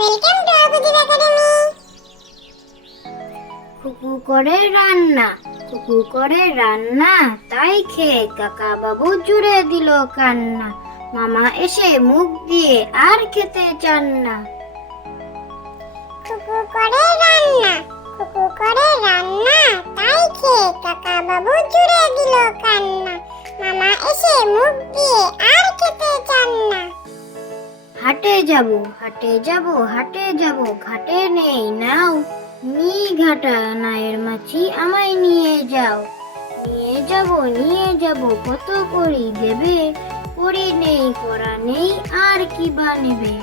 Welcome to আবুদির academy. কুকু করে রান্না, কুকু করে রান্না, তাই খেয়ে কাকা বাবু জুড়ে দিল কান্না। মামা এসে মুখ দিয়ে আর খেতে চান না। কুকু করে রান্না, কুকু করে রান্না, তাই খেয়ে কাকা বাবু জুড়ে দিল কান্না। মামা এসে মুখ দিয়ে আর খেতে চান না। হাটে যাব, হাটে যাব, হাটে যাব, ঘাটে নেই নাও, নি ঘাটা নায়ের মাছি আমায় নিয়ে যাও। নিয়ে যাব, কত করি দেবে, করি নেই করা নেই আর কি বা নেবে।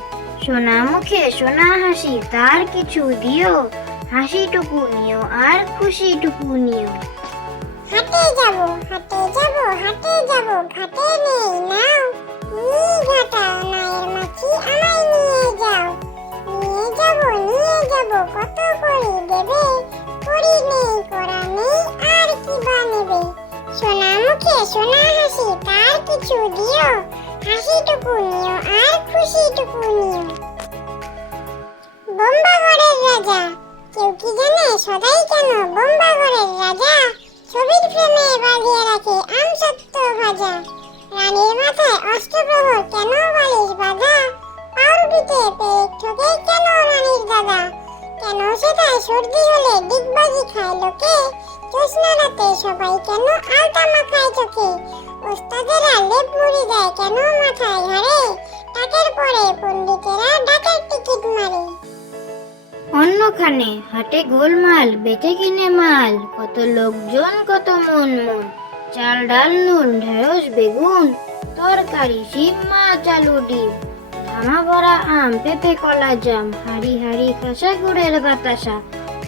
সোনা মুখে সোনা হাসি, তার কিছু দিও, হাসিটুকু নিও আর খুশিটুকু নিও। হাটে যাব, হাটে যাব, হাটে যাব, ঘাটে নেই নাও, নি ঘাটা নায়ের মাছি আমায় নিয়ে যাও। নিয়ে যাব, কত করি দেবে, করি নেই করা নেই আর কি বা নেবে। সোনা মুখে সোনা হাসি, তার কিছু দিও, হাসিটুকু নিও আর খুশিটুকু নিও। বোম্বা ঘরের রাজা, কেউ কি জানে সদাই কেন বোম্বা ঘরের রাজা, ছবির ফ্রেমে বাঁধিয়ে রাখে আম সত্য ভাজা। রানীর মাথায় অষ্টপ্রহর, কেন বালিশ বাঁধা, পাউরুটিতে পেরেক ঠোকে কেন রানীর দাদা। কেন সেটায় সর্দি হলে ডিগবাজি খায় লোকে, জ্যোৎস্না রাতে সবাই কেন আলতা মাখায় চোখে। ওস্তাদেরা লেপ মুড়ি দেয় কেন মাথায় ঘাড়ে, টাকের পরে পণ্ডিতেরা ডাকের টিকিট মারে। অন্যখানে হাটে গোলমাল, বেচে কিনে মাল, কত লোকজন কত মন মন, চাল ডাল নুন ঢেঁড়স বেগুন, তরকারি শিম মাছ আলু ডিম, ধামা ভরা আম পেঁপে কলা জাম, হাড়ি হাড়ি খাসা গুড়ের বাতাসা।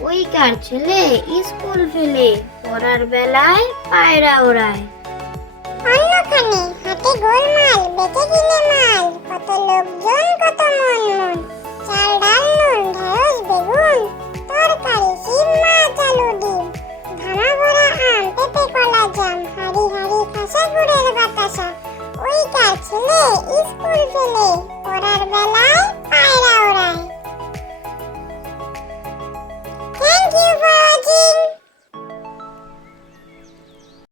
ওই কার ছেলে স্কুল ফেলে, পড়ার বেলায় পায়রা ওড়ায়। অন্যখানে হাটে গোলমাল, বেচে কিনে মাল, কত লোকজন কত মন মন, চাল ডাল নুন ঢেঁড়স বেগুন, তরকারি শিম মাছ আলু ডিম, ধামা ভরা আম পেঁপে কলা জাম, হাড়ি হাড়ি খাসা গুড়ের বাতাসা। ওই কার ছেলে স্কুল ফেলে,